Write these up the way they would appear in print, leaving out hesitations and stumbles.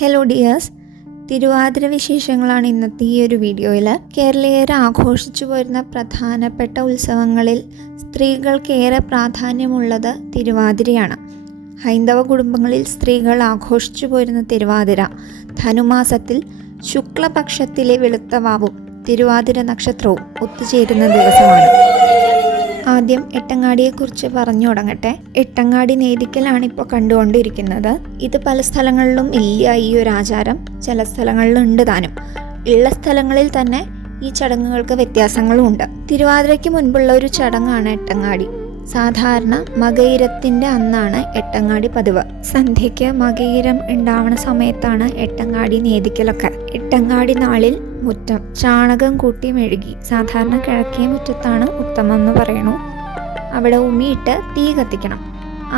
Hello dears, Thiruvathira വിശേഷങ്ങളാണ് ഇന്നത്തെ ഈ ഒരു വീഡിയോയിൽ. കേരളീയർ ആഘോഷിച്ചു പോരുന്ന പ്രധാനപ്പെട്ട ഉത്സവങ്ങളിൽ സ്ത്രീകൾക്കേറെ പ്രാധാന്യമുള്ളത് തിരുവാതിരയാണ്. ഹൈന്ദവ കുടുംബങ്ങളിൽ സ്ത്രീകൾ ആഘോഷിച്ചു പോരുന്ന തിരുവാതിര ധനുമാസത്തിൽ ശുക്ലപക്ഷത്തിലെ വെളുത്തവാവും തിരുവാതിര നക്ഷത്രവും ഒത്തുചേരുന്ന ദിവസമാണ്. ആദ്യം എട്ടങ്ങാടിയെക്കുറിച്ച് പറഞ്ഞു തുടങ്ങട്ടെ. എട്ടങ്ങാടി നേദിക്കലാണ് ഇപ്പോൾ കണ്ടുകൊണ്ടിരിക്കുന്നത്. ഇത് പല സ്ഥലങ്ങളിലും ഇല്ല ഈ ഒരു ആചാരം, ചില സ്ഥലങ്ങളിലും ഉണ്ട് താനും. ഉള്ള സ്ഥലങ്ങളിൽ തന്നെ ഈ ചടങ്ങുകൾക്ക് വ്യത്യാസങ്ങളും ഉണ്ട്. തിരുവാതിരയ്ക്ക് മുൻപുള്ള ഒരു ചടങ്ങാണ് എട്ടങ്ങാടി. സാധാരണ മകയിരത്തിൻ്റെ അന്നാണ് എട്ടങ്ങാടി പതിവ്. സന്ധ്യയ്ക്ക് മകയിരം ഉണ്ടാവണ സമയത്താണ് എട്ടങ്ങാടി നേദിക്കലൊക്കെ. എട്ടങ്ങാടി നാളിൽ മുറ്റം ചാണകം കൂട്ടി മെഴുകി, സാധാരണ കിഴക്കേ മുറ്റത്താണ് ഉത്തമം എന്ന് പറയണു. അവിടെ ഉമിയിട്ട് തീ കത്തിക്കണം.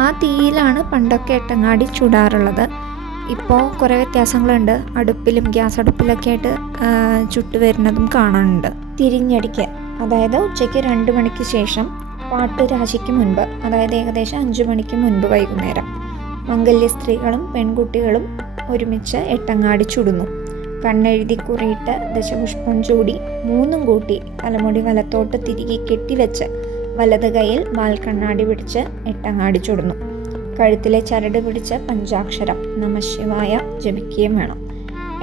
ആ തീയിലാണ് പണ്ടൊക്കെ എട്ടങ്ങാടി ചുടാറുള്ളത്. ഇപ്പോൾ കുറേ വ്യത്യാസങ്ങളുണ്ട്. അടുപ്പിലും ഗ്യാസ് അടുപ്പിലൊക്കെ ആയിട്ട് ചുട്ടു വരുന്നതും കാണുന്നുണ്ട്. തിരിഞ്ഞടിക്കുക, അതായത് ഉച്ചയ്ക്ക് 2 മണിക്ക് ശേഷം പാട്ടുരാശിക്ക് മുൻപ്, അതായത് ഏകദേശം 5 മണിക്ക് മുൻപ് വൈകുന്നേരം മംഗല്യ സ്ത്രീകളും പെൺകുട്ടികളും ഒരുമിച്ച് എട്ടങ്ങാടി ചുടുന്നു. കണ്ണെഴുതി കുറിയിട്ട് ദശപുഷ്പം ചൂടി 3 കൂട്ടി തലമുടി വലത്തോട്ട് തിരികെ കെട്ടിവെച്ച് വലത് കൈയിൽ വാൽക്കണ്ണാടി പിടിച്ച് എട്ടങ്ങാടി ചുടുന്നു. കഴുത്തിലെ ചരട് പിടിച്ച് പഞ്ചാക്ഷരം നമഃശിവായ ജപിക്കുകയും വേണം.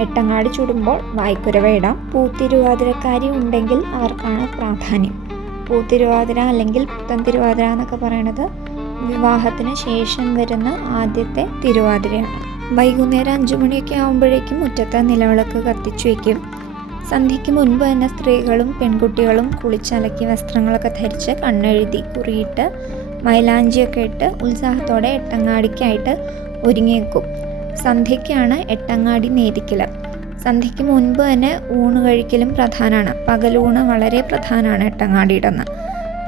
എട്ടങ്ങാടി ചുടുമ്പോൾ വായ്ക്കുരവയിടാം. പൂത്തിരുവാതിരക്കാരി ഉണ്ടെങ്കിൽ അവർക്കാണ് പ്രാധാന്യം. പൂത്തിരുവാതിര അല്ലെങ്കിൽ പുത്തൻ തിരുവാതിര എന്നൊക്കെ പറയണത് വിവാഹത്തിന് ശേഷം വരുന്ന ആദ്യത്തെ തിരുവാതിരയാണ്. വൈകുന്നേരം 5 മണിയൊക്കെ ആകുമ്പോഴേക്കും മുറ്റത്ത് നിലവിളക്ക് കത്തിച്ചു വയ്ക്കും. സന്ധ്യയ്ക്ക് മുൻപ് തന്നെ സ്ത്രീകളും പെൺകുട്ടികളും കുളിച്ചലക്കി വസ്ത്രങ്ങളൊക്കെ ധരിച്ച് കണ്ണെഴുതി കുറിയിട്ട് മൈലാഞ്ചിയൊക്കെ ഇട്ട് ഉത്സാഹത്തോടെ എട്ടങ്ങാടിക്കായിട്ട് ഒരുങ്ങിയേക്കും. സന്ധ്യയ്ക്കാണ് എട്ടങ്ങാടി നേദിക്കൽ. സന്ധ്യയ്ക്ക് മുൻപ് തന്നെ ഊണ് കഴിക്കലും പ്രധാനമാണ്. പകലൂണ് വളരെ പ്രധാനമാണ് എട്ടങ്ങാടിയുടെ അന്ന്.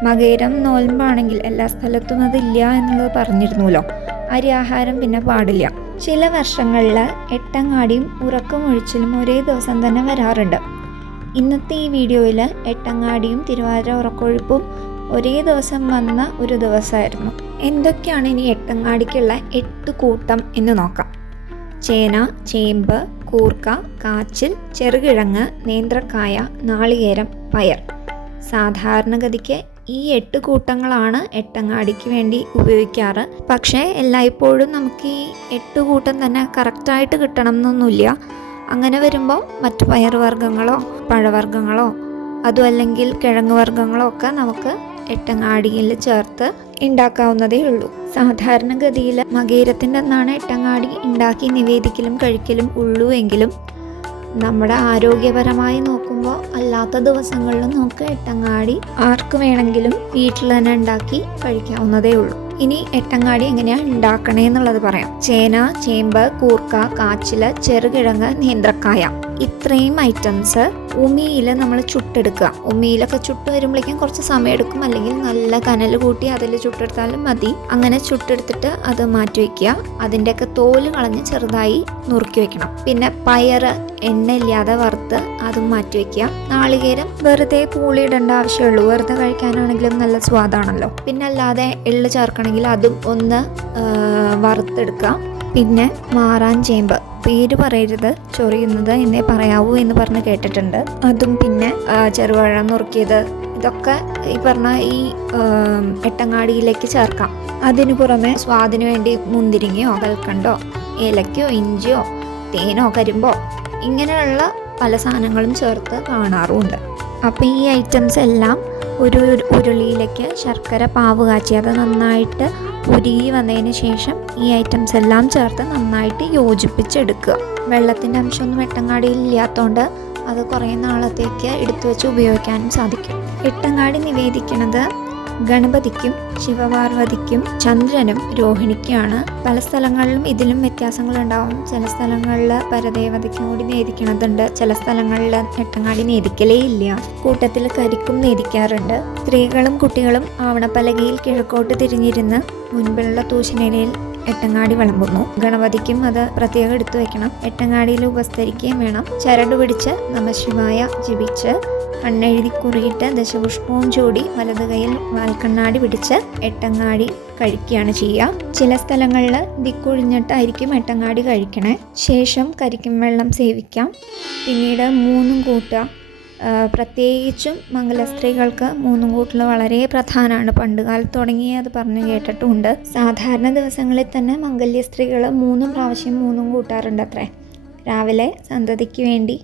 മകയിരം നോൽമ്പാണെങ്കിൽ എല്ലാ സ്ഥലത്തും അതില്ല എന്നുള്ളത് പറഞ്ഞിരുന്നല്ലോ. അരി ആഹാരം പിന്നെ പാടില്ല. ചില വർഷങ്ങളിൽ എട്ടങ്ങാടിയും ഉറക്കമൊഴിച്ചിലും ഒരേ ദിവസം തന്നെ വരാറുണ്ട്. ഇന്നത്തെ ഈ വീഡിയോയിൽ എട്ടങ്ങാടിയും തിരുവാതിര ഉറക്കൊഴുപ്പും ഒരേ ദിവസം വന്ന ഒരു ദിവസമായിരുന്നു. എന്തൊക്കെയാണ് ഇനി എട്ടങ്ങാടിക്കുള്ള 8 കൂട്ടം എന്ന് നോക്കാം. ചേന, ചേമ്പ്, കൂർക്ക, കാച്ചിൽ, ചെറുകിഴങ്ങ്, നേന്ത്രക്കായ, നാളികേരം, പയർ. സാധാരണഗതിക്ക് ഈ 8 കൂട്ടങ്ങളാണ് എട്ടങ്ങാടിക്ക് വേണ്ടി ഉപയോഗിക്കാറ്. പക്ഷേ എല്ലായ്പ്പോഴും നമുക്ക് ഈ 8 കൂട്ടം തന്നെ കറക്റ്റായിട്ട് കിട്ടണം എന്നൊന്നുമില്ല. അങ്ങനെ വരുമ്പോൾ മറ്റു പയറുവർഗ്ഗങ്ങളോ പഴവർഗ്ഗങ്ങളോ അതും അല്ലെങ്കിൽ കിഴങ്ങ് വർഗ്ഗങ്ങളോ ഒക്കെ നമുക്ക് എട്ടങ്ങാടിയിൽ ചേർത്ത് ഉണ്ടാക്കാവുന്നതേ ഉള്ളൂ. സാധാരണഗതിയിൽ മകയിരത്തിൻ്റെ അന്നാണ് എട്ടങ്ങാടി ഉണ്ടാക്കി നിവേദിക്കലും കഴിക്കലും ഉള്ളൂ. എങ്കിലും നമ്മുടെ ആരോഗ്യപരമായി നോക്കുമ്പോൾ അല്ലാത്ത ദിവസങ്ങളിലും നമുക്ക് എട്ടങ്ങാടി ആർക്ക് വേണമെങ്കിലും വീട്ടിൽ തന്നെ ഉണ്ടാക്കി കഴിക്കാവുന്നതേ ഉള്ളൂ. ഇനി എട്ടങ്ങാടി എങ്ങനെയാണ് ഉണ്ടാക്കണേ എന്നുള്ളത് പറയാം. ചേന, ചേമ്പ്, കൂർക്ക, കാച്ചില്, ചെറുകിഴങ്ങ്, നേന്ത്രക്കായ, ഇത്രയും ഐറ്റംസ് ഉമിയിൽ നമ്മൾ ചുട്ടെടുക്കുക. ഉമിയിലൊക്കെ ചുട്ട് വരുമ്പോഴേക്കും കുറച്ച് സമയം എടുക്കും, അല്ലെങ്കിൽ നല്ല കനൽ കൂട്ടി അതിൽ ചുട്ടെടുത്താലും മതി. അങ്ങനെ ചുട്ടെടുത്തിട്ട് അത് മാറ്റി വയ്ക്കുക. അതിൻ്റെയൊക്കെ തോല് കളഞ്ഞ് ചെറുതായി നുറുക്കി വെക്കണം. പിന്നെ പയറ് എണ്ണയില്ലാതെ വറുത്ത് അതും മാറ്റി വയ്ക്കുക. നാളികേരം വെറുതെ പൂളിയിടേണ്ട ആവശ്യമുള്ളൂ, വെറുതെ കഴിക്കാനാണെങ്കിലും നല്ല സ്വാദാണല്ലോ. പിന്നെ അല്ലാതെ എള്ള് ചേർക്കണമെങ്കിൽ അതും ഒന്ന് വറുത്തെടുക്കുക. പിന്നെ മാറാൻ ചേമ്പ്, പേര് പറയരുത്, ചൊറിയുന്നത് എന്നേ പറയാവൂ എന്ന് പറഞ്ഞ് കേട്ടിട്ടുണ്ട്. അതും പിന്നെ ചെറുപഴം നുറുക്കിയത്, ഇതൊക്കെ ഈ പറഞ്ഞ ഈ എട്ടങ്ങാടിയിലേക്ക് ചേർക്കാം. അതിനു പുറമെ സ്വാദിന് വേണ്ടി മുന്തിരിങ്ങയോ കൽക്കണ്ടോ ഏലക്കയോ ഇഞ്ചിയോ തേനോ കരിമ്പോ ഇങ്ങനെയുള്ള പല സാധനങ്ങളും ചേർത്ത് കാണാറുമുണ്ട്. അപ്പോൾ ഈ ഐറ്റംസ് എല്ലാം ഒരു ഉരുളിയിലേക്ക് ശർക്കര പാവ് കാച്ചി അത് നന്നായിട്ട് ഉരുകി വന്നതിന് ശേഷം ഈ ഐറ്റംസ് എല്ലാം ചേർത്ത് നന്നായിട്ട് യോജിപ്പിച്ചെടുക്കുക. വെള്ളത്തിൻ്റെ അംശമൊന്നും എട്ടങ്ങാടിയിൽ ഇല്ലാത്തതുകൊണ്ട് അത് കുറേ നാളത്തേക്ക് എടുത്തു വെച്ച് ഉപയോഗിക്കാനും സാധിക്കും. എട്ടങ്ങാടി നിവേദിക്കുന്നത് ഗണപതിക്കും ശിവപാർവതിക്കും ചന്ദ്രനും രോഹിണിക്കുമാണ്. പല സ്ഥലങ്ങളിലും ഇതിലും വ്യത്യാസങ്ങളുണ്ടാവും. ചില സ്ഥലങ്ങളിൽ പരദേവതയ്ക്കും കൂടി നേദിക്കണതുണ്ട്. ചില സ്ഥലങ്ങളിൽ എട്ടങ്ങാടി നേദിക്കലേ ഇല്ല. കൂട്ടത്തിൽ കരിക്കും നേദിക്കാറുണ്ട്. സ്ത്രീകളും കുട്ടികളും ആവണപ്പലകയിൽ കിഴക്കോട്ട് തിരിഞ്ഞിരുന്ന് മുൻപിലുള്ള തൂശനിലയിൽ എട്ടങ്ങാടി വിളമ്പുന്നു. ഗണപതിക്കും അത് പ്രത്യേകം എടുത്തു വെക്കണം. എട്ടങ്ങാടിയിൽ ഉപസ്തരിക്കുകയും വേണം. ചരട് പിടിച്ച് നമഃശിവായ ജപിച്ച് കണ്ണെഴുതി കുറിയിട്ട് ദശപുഷ്പവും ചൂടി വലത് കൈയിൽ വാൽക്കണ്ണാടി പിടിച്ച് എട്ടങ്ങാടി കഴിക്കുകയാണ് ചെയ്യുക. ചില സ്ഥലങ്ങളിൽ ദിക്കൊഴിഞ്ഞിട്ടായിരിക്കും എട്ടങ്ങാടി കഴിക്കണേ. ശേഷം കരിക്കും വെള്ളം സേവിക്കാം. പിന്നീട് മൂന്നും കൂട്ടുക. പ്രത്യേകിച്ചും മംഗലസ്ത്രീകൾക്ക് മൂന്നും കൂട്ടൽ വളരെ പ്രധാനമാണ്. പണ്ട് കാലത്ത് തുടങ്ങി അത് പറഞ്ഞു കേട്ടിട്ടുമുണ്ട്. സാധാരണ ദിവസങ്ങളിൽ തന്നെ മംഗല്യ സ്ത്രീകൾ 3 പ്രാവശ്യം മൂന്നും കൂട്ടാറുണ്ട് അത്രേ. രാവിലെ സന്തതിക്ക് വേണ്ടി,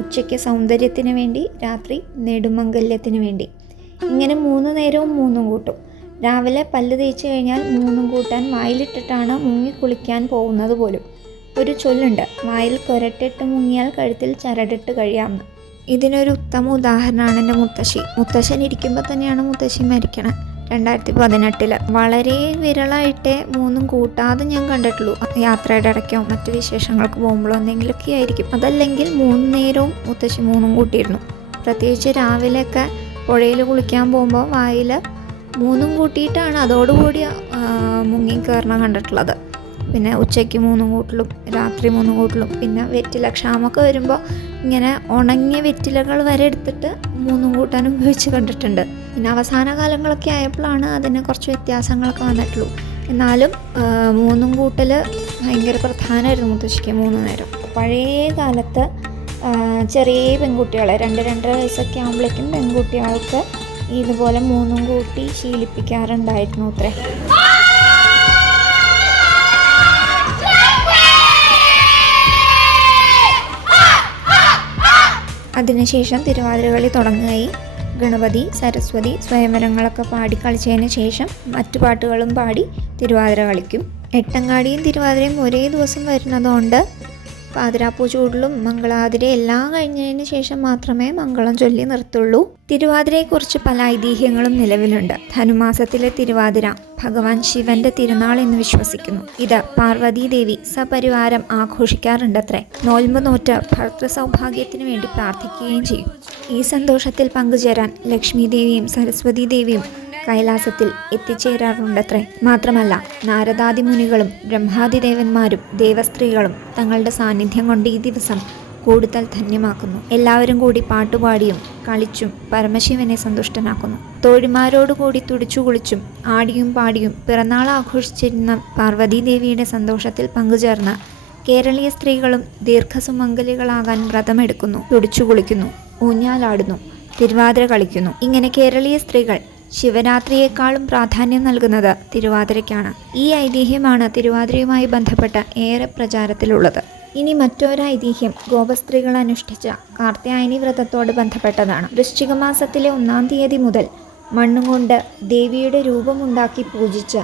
ഉച്ചയ്ക്ക് സൗന്ദര്യത്തിന് വേണ്ടി, രാത്രി നെടുമംഗല്യത്തിന് വേണ്ടി. ഇങ്ങനെ 3 നേരവും മൂന്നും കൂട്ടും. രാവിലെ പല്ല് തേച്ച് കഴിഞ്ഞാൽ മൂന്നും കൂട്ടാൻ വായിലിട്ടിട്ടാണ് മുങ്ങി കുളിക്കാൻ പോകുന്നത് പോലും. ഒരു ചൊല്ലുണ്ട്, വായിൽ കൊരട്ടിട്ട് മുങ്ങിയാൽ കഴുത്തിൽ ചരടിട്ട് കഴിയാമെന്ന്. ഇതിനൊരു ഉത്തമ ഉദാഹരണമാണ് എൻ്റെ മുത്തശ്ശൻ ഇരിക്കുമ്പോൾ തന്നെയാണ് മുത്തശ്ശി മരിക്കണത്. 2018 വളരെ വിരളായിട്ടേ മൂന്നും കൂട്ടാതെ ഞാൻ കണ്ടിട്ടുള്ളൂ. യാത്രയുടെ ഇടയ്ക്കോ മറ്റു വിശേഷങ്ങൾക്ക് പോകുമ്പോഴോ എന്തെങ്കിലുമൊക്കെ ആയിരിക്കും. അതല്ലെങ്കിൽ 3 നേരവും മുത്തശ്ശി മൂന്നും കൂട്ടിയിരുന്നു. പ്രത്യേകിച്ച് രാവിലെയൊക്കെ പുഴയിൽ കുളിക്കാൻ പോകുമ്പോൾ വായിൽ മൂന്നും കൂട്ടിയിട്ടാണ് അതോടുകൂടി മുങ്ങിക്കയറണം കണ്ടിട്ടുള്ളത്. പിന്നെ ഉച്ചയ്ക്ക് മൂന്നും കൂട്ടലും, രാത്രി മൂന്നും കൂട്ടലും. പിന്നെ വെറ്റില ക്ഷാമൊക്കെ വരുമ്പോൾ ഇങ്ങനെ ഉണങ്ങിയ വെറ്റിലകൾ വരെ എടുത്തിട്ട് മൂന്നും കൂട്ടാൻ ഉപയോഗിച്ച് കണ്ടിട്ടുണ്ട്. പിന്നെ അവസാന കാലങ്ങളൊക്കെ ആയപ്പോഴാണ് അതിന് കുറച്ച് വ്യത്യാസങ്ങളൊക്കെ വന്നിട്ടുള്ളൂ. എന്നാലും മൂന്നും കൂട്ടൽ ഭയങ്കര പ്രധാനമായിരുന്നു മുത്തശ്ശിക്ക് 3 നേരം. പഴയ കാലത്ത് ചെറിയ പെൺകുട്ടികളെ 2-2.5 വയസ്സൊക്കെ ആകുമ്പോഴേക്കും പെൺകുട്ടികൾക്ക് ഇതുപോലെ മൂന്നും കൂട്ടി ശീലിപ്പിക്കാറുണ്ടായിരുന്നു അത്രേ. അതിനുശേഷം തിരുവാതിരകളി തുടങ്ങുകയും ഗണപതി, സരസ്വതി, സ്വയംവരങ്ങളൊക്കെ പാടി കളിച്ചതിന് ശേഷം മറ്റു പാട്ടുകളും പാടി തിരുവാതിര കളിക്കും. എട്ടങ്ങാടിയും തിരുവാതിരയും ഒരേ ദിവസം വരുന്നതുകൊണ്ട് പാതിരാപ്പൂ ചൂടലും മംഗളാതിരയും എല്ലാം കഴിഞ്ഞതിന് ശേഷം മാത്രമേ മംഗളം ചൊല്ലി നിർത്തുള്ളൂ. തിരുവാതിരയെക്കുറിച്ച് പല ഐതിഹ്യങ്ങളും നിലവിലുണ്ട്. ധനുമാസത്തിലെ തിരുവാതിര ഭഗവാൻ ശിവന്റെ തിരുനാൾ എന്ന് വിശ്വസിക്കുന്നു. ഇത് പാർവതീദേവി സപരിവാരം ആഘോഷിക്കാറുണ്ടത്രേ. നോൽമ്പ് നോറ്റ് ഭർത്തൃ സൗഭാഗ്യത്തിന് വേണ്ടി പ്രാർത്ഥിക്കുകയും ചെയ്യും. ഈ സന്തോഷത്തിൽ പങ്കുചേരാൻ ലക്ഷ്മി ദേവിയും സരസ്വതി ദേവിയും കൈലാസത്തിൽ എത്തിച്ചേരാറുണ്ടത്രേ. മാത്രമല്ല നാരദാദി മുനികളും ബ്രഹ്മാദി ദേവന്മാരും ദേവസ്ത്രീകളും തങ്ങളുടെ സാന്നിധ്യം കൊണ്ട് ഈ ദിവസം കൂടുതൽ ധന്യമാക്കുന്നു. എല്ലാവരും കൂടി പാട്ടുപാടിയും കളിച്ചും പരമശിവനെ സന്തുഷ്ടനാക്കുന്നു. തോഴിമാരോടുകൂടി തുടിച്ചു കുളിച്ചും ആടിയും പാടിയും പിറന്നാൾ ആഘോഷിച്ചിരുന്ന പാർവതീദേവിയുടെ സന്തോഷത്തിൽ പങ്കുചേർന്ന് കേരളീയ സ്ത്രീകളും ദീർഘസുമംഗലികളാകാൻ വ്രതമെടുക്കുന്നു, തുടിച്ചു കുളിക്കുന്നു, ഊഞ്ഞാലാടുന്നു, തിരുവാതിര കളിക്കുന്നു. ഇങ്ങനെ കേരളീയ സ്ത്രീകൾ ശിവരാത്രിയേക്കാളും പ്രാധാന്യം നൽകുന്നത് തിരുവാതിരയ്ക്കാണ്. ഈ ഐതിഹ്യമാണ് തിരുവാതിരയുമായി ബന്ധപ്പെട്ട ഏറെ പ്രചാരത്തിലുള്ളത്. ഇനി മറ്റൊരു ഐതിഹ്യം ഗോപസ്ത്രീകൾ അനുഷ്ഠിച്ച കാർത്യായനി വ്രതത്തോട് ബന്ധപ്പെട്ടതാണ്. വൃശ്ചിക മാസത്തിലെ 1-ാം തീയതി മുതൽ മണ്ണുകൊണ്ട് ദേവിയുടെ രൂപമുണ്ടാക്കി പൂജിച്ച്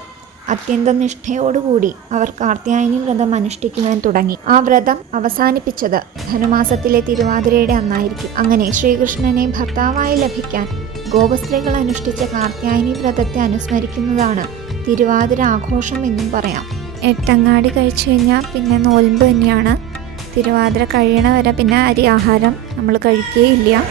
അത്യന്തം നിഷ്ഠയോടുകൂടി അവർ കാർത്യായനി വ്രതം അനുഷ്ഠിക്കുവാൻ തുടങ്ങി. ആ വ്രതം അവസാനിപ്പിച്ചത് ധനുമാസത്തിലെ തിരുവാതിരയുടെ അന്നായിരിക്കും. അങ്ങനെ ശ്രീകൃഷ്ണനെ ഭർത്താവായി ലഭിക്കാൻ ഗോപസ്ത്രീകൾ അനുഷ്ഠിച്ച കാർത്യായനി വ്രതത്തെ അനുസ്മരിക്കുന്നതാണ് തിരുവാതിര ആഘോഷം എന്നും പറയാം. എട്ടങ്ങാടി കഴിച്ചു കഴിഞ്ഞാൽ പിന്നെ നോൽമ്പ് തന്നെയാണ്. തിരുവാതിര കഴിയണ വരെ പിന്നെ അരി ആഹാരം നമ്മൾ കഴിക്കുകയില്ല.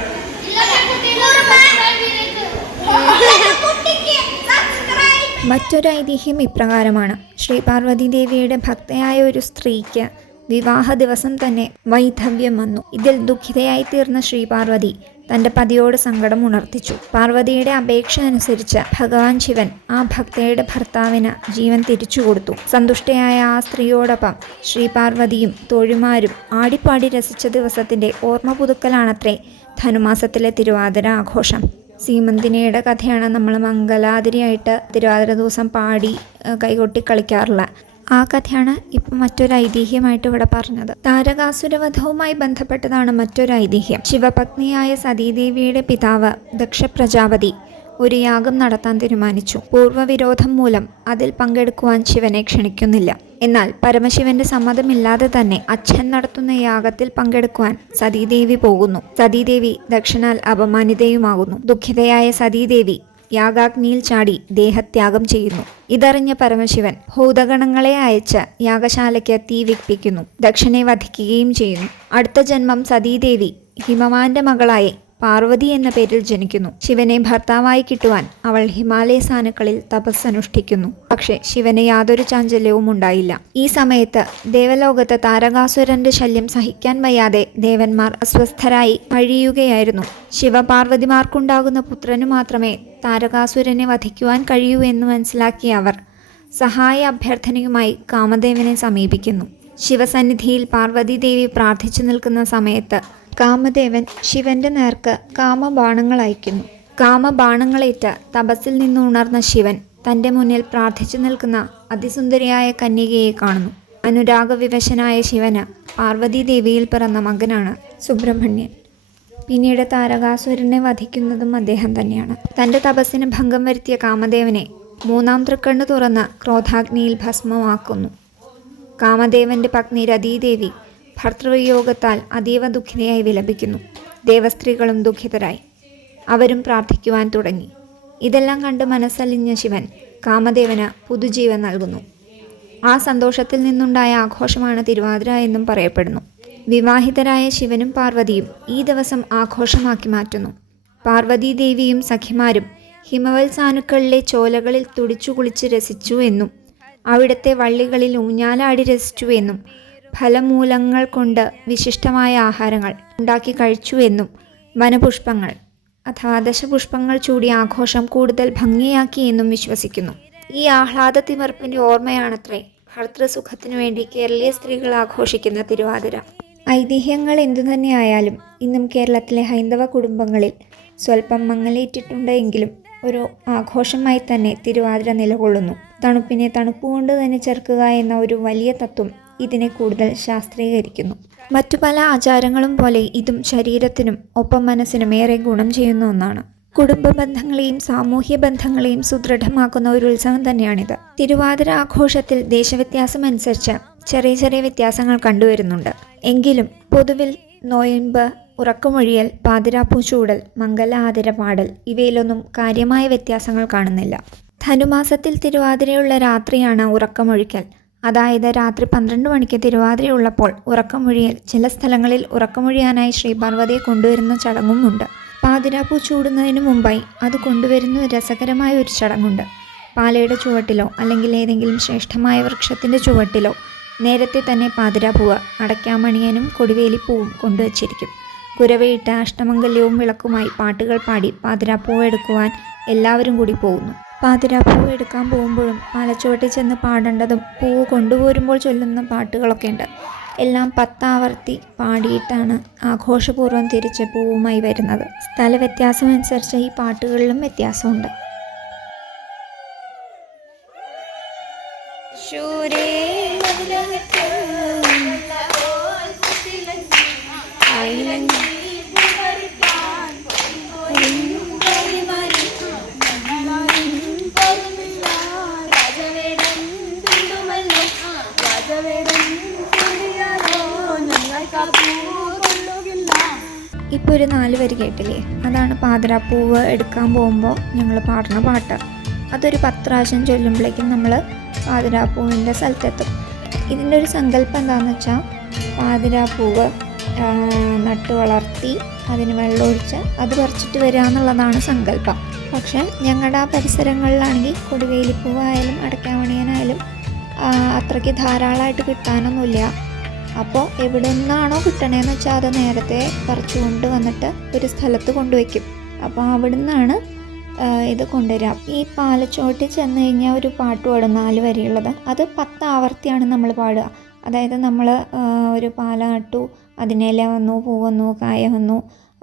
മറ്റൊരു ഐതിഹ്യം ഇപ്രകാരമാണ്. ശ്രീ പാർവതി ദേവിയുടെ ഭക്തയായ ഒരു സ്ത്രീക്ക് വിവാഹ ദിവസം തന്നെ വൈധവ്യം വന്നു. ഇതിൽ ദുഃഖിതയായി തീർന്ന ശ്രീ പാർവതി തൻ്റെ പതിയോട് സങ്കടം ഉണർത്തിച്ചു. പാർവതിയുടെ അപേക്ഷ അനുസരിച്ച് ഭഗവാൻ ശിവൻ ആ ഭക്തയുടെ ഭർത്താവിന് ജീവൻ തിരിച്ചു കൊടുത്തു. സന്തുഷ്ടയായ ആ സ്ത്രീയോടൊപ്പം ശ്രീ പാർവതിയും തോഴിമാരും ആടിപ്പാടി രസിച്ച ദിവസത്തിൻ്റെ ഓർമ്മ പുതുക്കലാണത്രേ ധനുമാസത്തിലെ തിരുവാതിര ആഘോഷം. സീമന്തിനിയുടെ കഥയാണ് നമ്മൾ മംഗലാതിരിയായിട്ട് തിരുവാതിര ദിവസം പാടി കൈകൊട്ടി കളിക്കാറുള്ള. ആ കഥയാണ് ഇപ്പം മറ്റൊരു ഐതിഹ്യമായിട്ട് ഇവിടെ പറഞ്ഞത്. താരകാസുരവധവുമായി ബന്ധപ്പെട്ടതാണ് മറ്റൊരു ഐതിഹ്യം. ശിവപത്നിയായ സതീദേവിയുടെ പിതാവ് ദക്ഷ പ്രജാപതി ഒരു യാഗം നടത്താൻ തീരുമാനിച്ചു. പൂർവ്വവിരോധം മൂലം അതിൽ പങ്കെടുക്കുവാൻ ശിവനെ ക്ഷണിക്കുന്നില്ല. എന്നാൽ പരമശിവന്റെ സമ്മതമില്ലാതെ തന്നെ അച്ഛൻ നടത്തുന്ന യാഗത്തിൽ പങ്കെടുക്കുവാൻ സതീദേവി പോകുന്നു. സതീദേവി ദക്ഷനാൽ അപമാനിതയുമാകുന്നു. ദുഃഖിതയായ സതീദേവി യാഗാഗ്നിയിൽ ചാടി ദേഹത്യാഗം ചെയ്യുന്നു. ഇതറിഞ്ഞ പരമശിവൻ ഭൂതഗണങ്ങളെ അയച്ച് യാഗശാലയ്ക്ക് തീ വെപ്പിക്കുന്നു. ദക്ഷനെ വധിക്കുകയും ചെയ്യുന്നു. അടുത്ത ജന്മം സതീദേവി ഹിമവാന്റെ മകളായി പാർവതി എന്ന പേരിൽ ജനിക്കുന്നു. ശിവനെ ഭർത്താവായി കിട്ടുവാൻ അവൾ ഹിമാലയ സാനുക്കളിൽ തപസ്സനുഷ്ഠിക്കുന്നു. പക്ഷേ ശിവന് യാതൊരു ചാഞ്ചല്യവും ഉണ്ടായില്ല. ഈ സമയത്ത് ദേവലോകത്ത് താരകാസുരന്റെ ശല്യം സഹിക്കാൻ വയ്യാതെ ദേവന്മാർ അസ്വസ്ഥരായി കഴിയുകയായിരുന്നു. ശിവപാർവതിമാർക്കുണ്ടാകുന്ന പുത്രനു മാത്രമേ താരകാസുരനെ വധിക്കുവാൻ കഴിയൂ എന്ന് മനസ്സിലാക്കിയ അവർ സഹായ അഭ്യർത്ഥനയുമായി കാമദേവനെ സമീപിക്കുന്നു. ശിവസന്നിധിയിൽ പാർവതീദേവി പ്രാർത്ഥിച്ചു നിൽക്കുന്ന സമയത്ത് കാമദേവൻ ശിവന്റെ നേർക്ക് കാമബാണങ്ങൾ അയക്കുന്നു. കാമബാണങ്ങളേറ്റ് തപസ്സിൽ നിന്ന് ഉണർന്ന ശിവൻ തൻ്റെ മുന്നിൽ പ്രാർത്ഥിച്ചു നിൽക്കുന്ന അതിസുന്ദരിയായ കന്യകയെ കാണുന്നു. അനുരാഗവിവശനായ ശിവന് പാർവതീദേവിയിൽ പിറന്ന മകനാണ് സുബ്രഹ്മണ്യൻ. പിന്നീട് താരകാസുരനെ വധിക്കുന്നതും അദ്ദേഹം തന്നെയാണ്. തൻ്റെ തപസ്സിന് ഭംഗം വരുത്തിയ കാമദേവനെ മൂന്നാം തൃക്കണ്ണ് തുറന്ന് ക്രോധാഗ്നിയിൽ ഭസ്മമാക്കുന്നു. കാമദേവന്റെ പത്നി രതീദേവി ഭർതൃവിയോഗത്താൽ അതീവ ദുഃഖിതയായി വിലപിക്കുന്നു. ദേവസ്ത്രീകളും ദുഃഖിതരായി. അവരും പ്രാർത്ഥിക്കുവാൻ തുടങ്ങി. ഇതെല്ലാം കണ്ട് മനസ്സലിഞ്ഞ ശിവൻ കാമദേവന് പുതുജീവൻ നൽകുന്നു. ആ സന്തോഷത്തിൽ നിന്നുണ്ടായ ആഘോഷമാണ് തിരുവാതിര എന്നും പറയപ്പെടുന്നു. വിവാഹിതരായ ശിവനും പാർവതിയും ഈ ദിവസം ആഘോഷമാക്കി മാറ്റുന്നു. പാർവതീദേവിയും സഖിമാരും ഹിമവൽ സാനുക്കളിലെ ചോലകളിൽ തുടിച്ചു കുളിച്ച് രസിച്ചു എന്നും അവിടുത്തെ വള്ളികളിൽ ഊഞ്ഞാലാടി രസിച്ചു എന്നും ഫലമൂലങ്ങൾ കൊണ്ട് വിശിഷ്ടമായ ആഹാരങ്ങൾ ഉണ്ടാക്കി കഴിച്ചു എന്നും വനപുഷ്പങ്ങൾ അഥവാ ദശപുഷ്പങ്ങൾ ചൂടി ആഘോഷം കൂടുതൽ ഭംഗിയാക്കി എന്നും വിശ്വസിക്കുന്നു. ഈ ആഹ്ലാദത്തിമർപ്പിൻ്റെ ഓർമ്മയാണത്രേ ഭർതൃസുഖത്തിനു വേണ്ടി കേരളീയ സ്ത്രീകൾ ആഘോഷിക്കുന്ന തിരുവാതിര. ഐതിഹ്യങ്ങൾ എന്തുതന്നെയായാലും ഇന്നും കേരളത്തിലെ ഹൈന്ദവ കുടുംബങ്ങളിൽ സ്വല്പം മങ്ങലേറ്റിട്ടുണ്ട് എങ്കിലും ഒരു ആഘോഷമായി തന്നെ തിരുവാതിര നിലകൊള്ളുന്നു. തണുപ്പിനെ തണുപ്പുകൊണ്ട് തന്നെ ചെറുക്കുക എന്ന ഒരു വലിയ തത്വം ഇതിനെ കൂടുതൽ ശാസ്ത്രീകരിക്കുന്നു. മറ്റു പല ആചാരങ്ങളും പോലെ ഇതും ശരീരത്തിനും ഒപ്പം മനസ്സിനും ഏറെ ഗുണം ചെയ്യുന്ന ഒന്നാണ്. കുടുംബ ബന്ധങ്ങളെയും സാമൂഹ്യ ബന്ധങ്ങളെയും സുദൃഢമാക്കുന്ന ഒരു ഉത്സവം തന്നെയാണിത്. തിരുവാതിര ആഘോഷത്തിൽ ദേശവ്യത്യാസം അനുസരിച്ച് ചെറിയ ചെറിയ വ്യത്യാസങ്ങൾ കണ്ടുവരുന്നുണ്ട്. എങ്കിലും പൊതുവിൽ നോയമ്പ്, ഉറക്കമൊഴിയൽ, പാതിരാപ്പൂ ചൂടൽ, മംഗല ആതിര പാടൽ ഇവയിലൊന്നും കാര്യമായ വ്യത്യാസങ്ങൾ കാണുന്നില്ല. ധനുമാസത്തിൽ തിരുവാതിരയുള്ള രാത്രിയാണ് ഉറക്കമൊഴിക്കൽ. അതായത് രാത്രി 12 മണിക്ക് തിരുവാതിരയുള്ളപ്പോൾ ഉറക്കമൊഴിയൽ. ചില സ്ഥലങ്ങളിൽ ഉറക്കമൊഴിയാനായി ശ്രീപാർവതിയെ കൊണ്ടുവരുന്ന ചടങ്ങുമുണ്ട്. പാതിരാപ്പൂ ചൂടുന്നതിന് മുമ്പായി അത് കൊണ്ടുവരുന്ന രസകരമായ ഒരു ചടങ്ങുണ്ട്. പാലയുടെ ചുവട്ടിലോ അല്ലെങ്കിൽ ഏതെങ്കിലും ശ്രേഷ്ഠമായ വൃക്ഷത്തിൻ്റെ ചുവട്ടിലോ നേരത്തെ തന്നെ പാതിരാപ്പൂവ് അടയ്ക്കാമണിയനും കൊടിവേലിപ്പൂവും കൊണ്ടുവച്ചിരിക്കും. കുരവയിട്ട് അഷ്ടമംഗല്യവും വിളക്കുമായി പാട്ടുകൾ പാടി പാതിരാപ്പൂവ് എടുക്കുവാൻ എല്ലാവരും കൂടി പോകുന്നു. പാതിരാപ്പൂവ് എടുക്കാൻ പോകുമ്പോഴും പാലച്ചുവട്ടിൽ ചെന്ന് പാടേണ്ടതും പൂവ് കൊണ്ടുപോരുമ്പോൾ ചൊല്ലുന്ന പാട്ടുകളൊക്കെ ഉണ്ട്. എല്ലാം 10 ആവർത്തി പാടിയിട്ടാണ് ആഘോഷപൂർവ്വം തിരിച്ച് പൂവുമായി വരുന്നത്. സ്ഥല വ്യത്യാസമനുസരിച്ച് ഈ പാട്ടുകളിലും വ്യത്യാസമുണ്ട്. ഇപ്പോൾ ഒരു 4 വരി കേട്ടില്ലേ, അതാണ് പാതിരാപ്പൂവ് എടുക്കാൻ പോകുമ്പോൾ ഞങ്ങൾ പാടുന്ന പാട്ട്. അതൊരു 10 പ്രാവശ്യം ചൊല്ലുമ്പോഴേക്കും നമ്മൾ പാതിരാപ്പൂവിൻ്റെ സ്ഥലത്തെത്തും. ഇതിൻ്റെ ഒരു സങ്കല്പം എന്താണെന്ന് വെച്ചാൽ പാതിരാപ്പൂവ് നട്ട് വളർത്തി അതിന് വെള്ളമൊഴിച്ച് അത് പറിച്ചിട്ട് വരിക എന്നുള്ളതാണ് സങ്കല്പം. പക്ഷേ ഞങ്ങളുടെ ആ പരിസരങ്ങളിലാണെങ്കിൽ കൊടിവേലിപ്പൂവായാലും അടയ്ക്കാമണിയനായാലും അത്രയ്ക്ക് ധാരാളമായിട്ട് കിട്ടാനൊന്നുമില്ല. അപ്പോൾ എവിടെ നിന്നാണോ കിട്ടണേന്ന് വെച്ചാൽ അത് നേരത്തെ പറിച്ചു കൊണ്ട് വന്നിട്ട് ഒരു സ്ഥലത്ത് കൊണ്ടുവയ്ക്കും. അപ്പോൾ അവിടെ നിന്നാണ് ഇത് കൊണ്ടുവരാം. ഈ പാലച്ചോട്ടിൽ ചെന്ന് കഴിഞ്ഞാൽ ഒരു പാട്ട് പാടും 4 വരിയുള്ളത്. അത് 10 ആവർത്തിയാണ് നമ്മൾ പാടുക. അതായത് നമ്മൾ ഒരു പാല നട്ടു, അതിന് ഇല വന്നു, പൂ വന്നു, കായ വന്നു,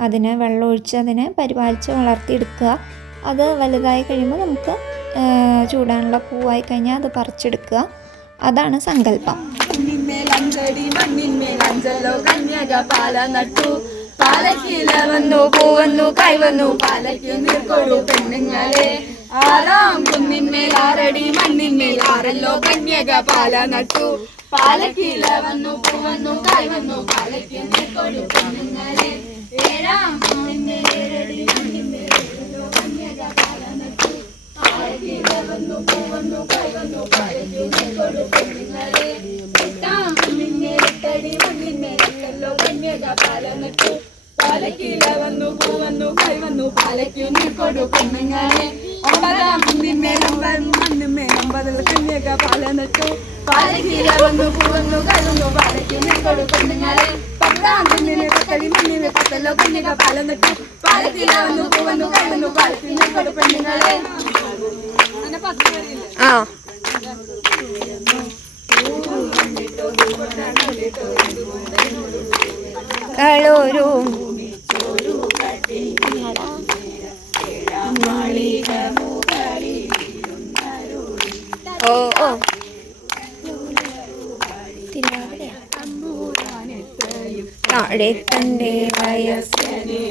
അതിനെ വെള്ളമൊഴിച്ച് അതിനെ പരിപാലിച്ച് വളർത്തിയെടുക്കുക. അത് വലുതായി കഴിയുമ്പോൾ നമുക്ക് ചൂടാനുള്ള പൂവായി കഴിഞ്ഞാൽ അത് പറിച്ചെടുക്കുക. അതാണ് സങ്കല്പം. പാലക്കില വന്നു, പൂവന്നു, കൈവന്നു, പാലയ്ക്ക് നീർക്കൊടു പെണ്ണുങ്ങളെ. 6 കുന്നിന്മേൽ 6 അടി മണ്ണിന്മേൽ 6 കന്യക പാല നട്ടു. പാലക്കില വന്നു, പൂവന്നു, കൈവന്നു, പാലയ്ക്ക് നീർക്കൊടു പെണ്ണുങ്ങളെ. 7 കുന്നിന്മേൽ 7 അടി മണ്ണിന്മേൽ 7 കന്യക പാല നട്ടു. പാലക്കില വന്നു, പൂവന്നു, കൈവന്നു, പാലയ്ക്ക് നീർക്കൊടു പെണ്ണുങ്ങളെ. 8 കുന്നിന്മേൽ 8 അടി മണ്ണിന്മേൽ 8 കന്യക പാല നട്ടു. പാലക്കില വന്നു പൂവന്നു കൈവന്നു പാലയ്ക്കു നീർക്കൊടു പെണ്ണുങ്ങളെ ഒമ്പതാം കുന്നിന്മേലൊമ്പൻ മണ്ണുമേലൊമ്പതിൽ കന്യക പാല നട്ടു പാലക്കില വന്നു പൂവന്നു കൈവന്നു പാലയ്ക്കു നീർക്കൊടു പെണ്ണുങ്ങളെ പത്താം കുന്നിന് പത്തടി മണ്ണിന് പത്തല്ലോ കന്യക പാല നട്ടു പാലക്കില വന്നു പൂവന്നു കൈവന്നു പാലയ്ക്കു നീർക്കൊടു പെണ്ണുങ്ങളെ ആ കളൂരും ഓ ഓ താഴെ തന്റെ വയസ്സെത്രയും